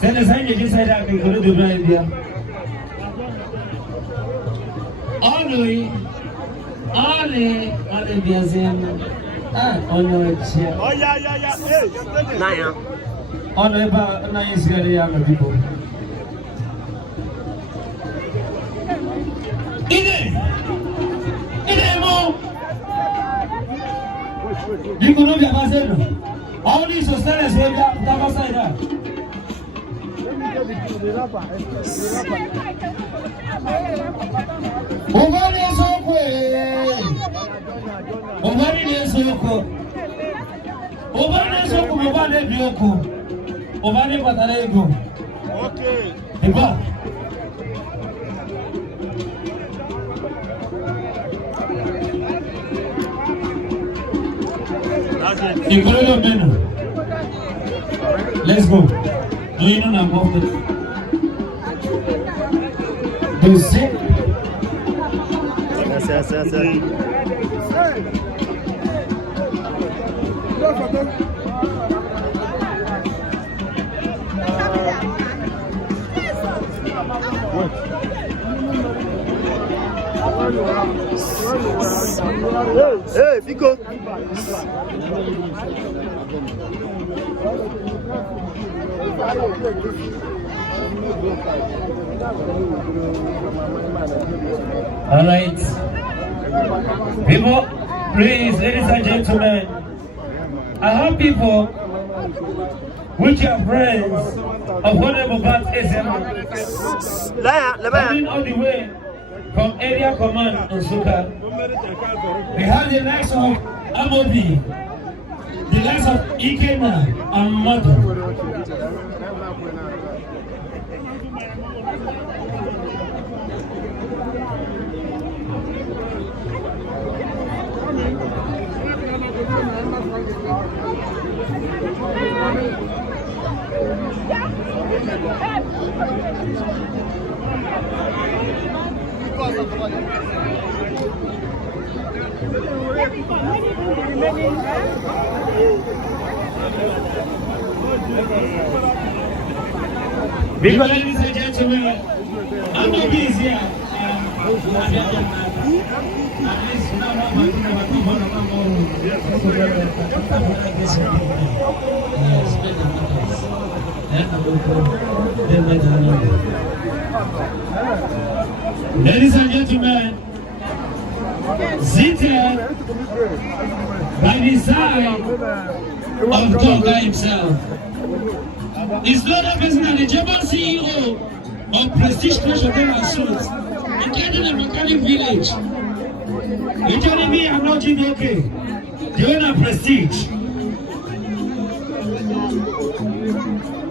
Send us any decide I can go to the Arabia. Only Arabian. Oh, yeah. Naya. Only about nice young people. You could look at myself. All these are standing here. Let's go. Do you know I'm off the sit? Yes. Hey, Pico. All right. People, please, ladies and gentlemen, I have people which are friends of Honorable Bat SM coming all the way from Area Command Nsukka. We have the likes of Amobi, the likes of Ikena and Madu. Big ladies and gentlemen, I'm not busy here. Ladies and gentlemen, seated by the side of Tonga himself is no other person than the German CEO of Prestige Crash Hotel and Suites in Canada Mechanic Village. You telling me I'm not Jimmy okay? The owner of Prestige.